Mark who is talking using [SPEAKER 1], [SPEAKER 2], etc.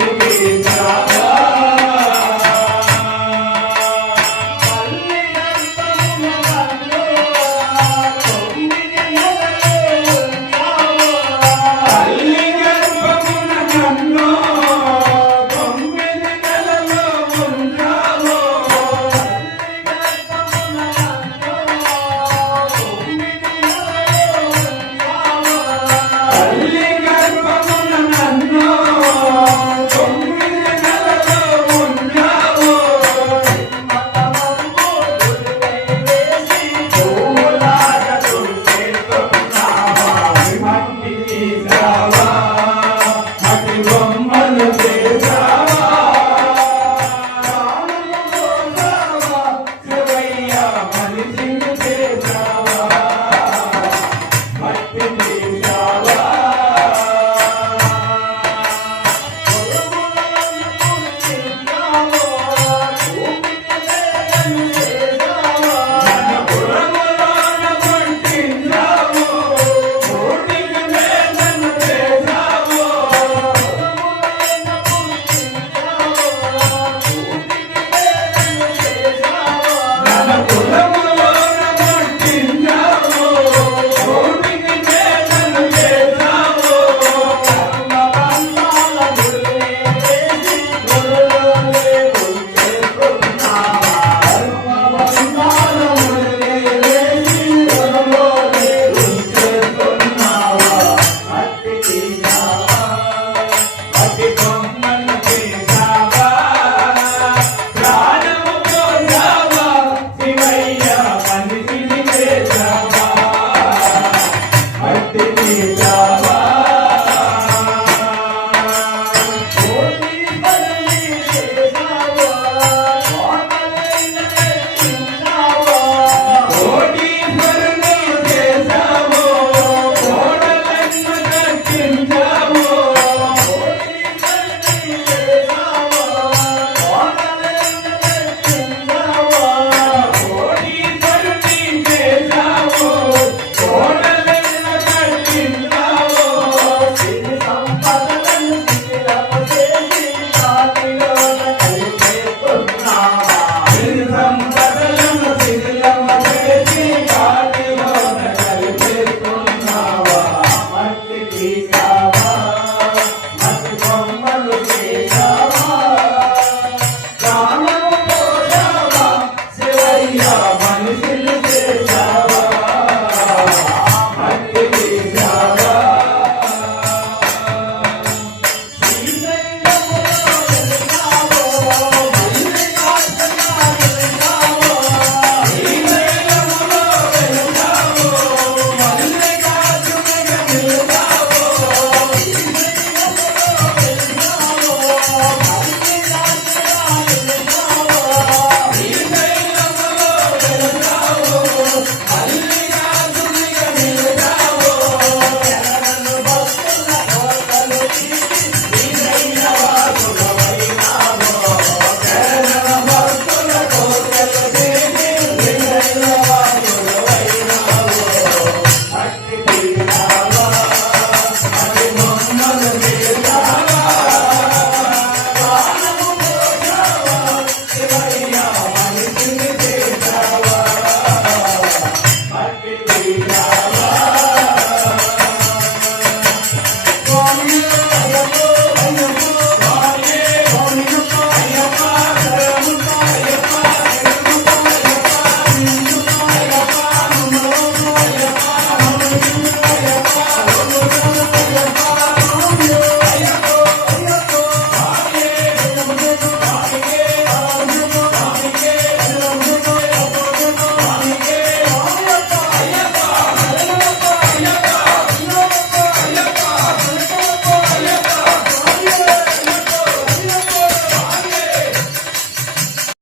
[SPEAKER 1] We will be Govinda Música